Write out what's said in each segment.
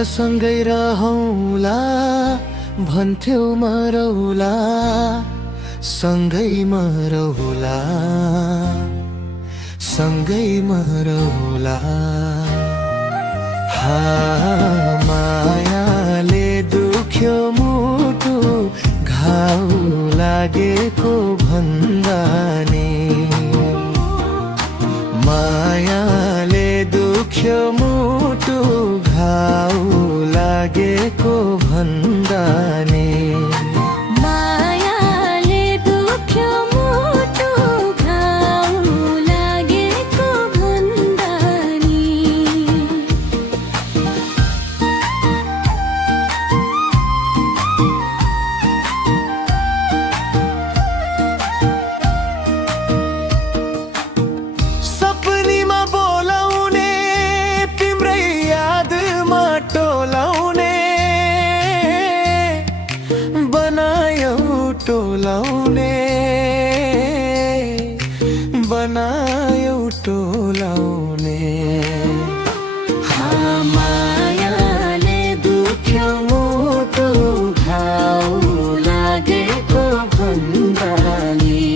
सँगै रहौला भन्थ्यौ मरौला सँगै मरौला सँगै मरौला। मायाले दुख्यो मुटु घाउ लागेको भन्दा नि, मायाले दुख्यो मुटु घाउ लागेको भन्दा नि। मायाले दुख्यो मुटु घाउ लागेको भन्दा नि। सपनीमा बोलाउने तिम्रै यादमा टोलाउने बनायौ टोलाउने बनायौ टोलाउने। मायाले दुख्यो मुटु घाउ लागेको भन्दा नि,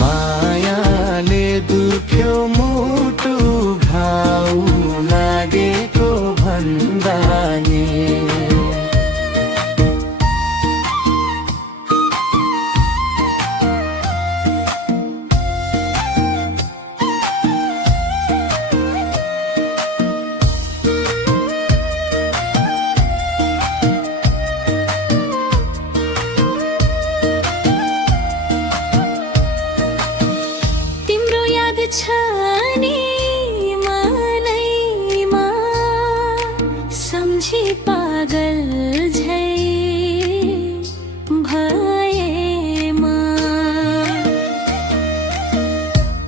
मायाले दुख्यो मुटु घाउ लागेको भन्दा नि। तिम्रो याद छ नि मनैमा, सम्झी पागल झै भएमा।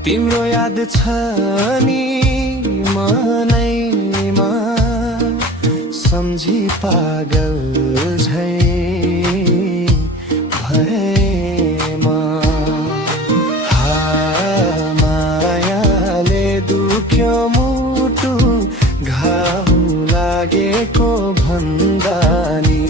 तिम्रो याद छ नि मनैमा, सम्झी पागल झै भएमा। मायाले दुख्यो मुटु घाउ लागेको भन्दा नि,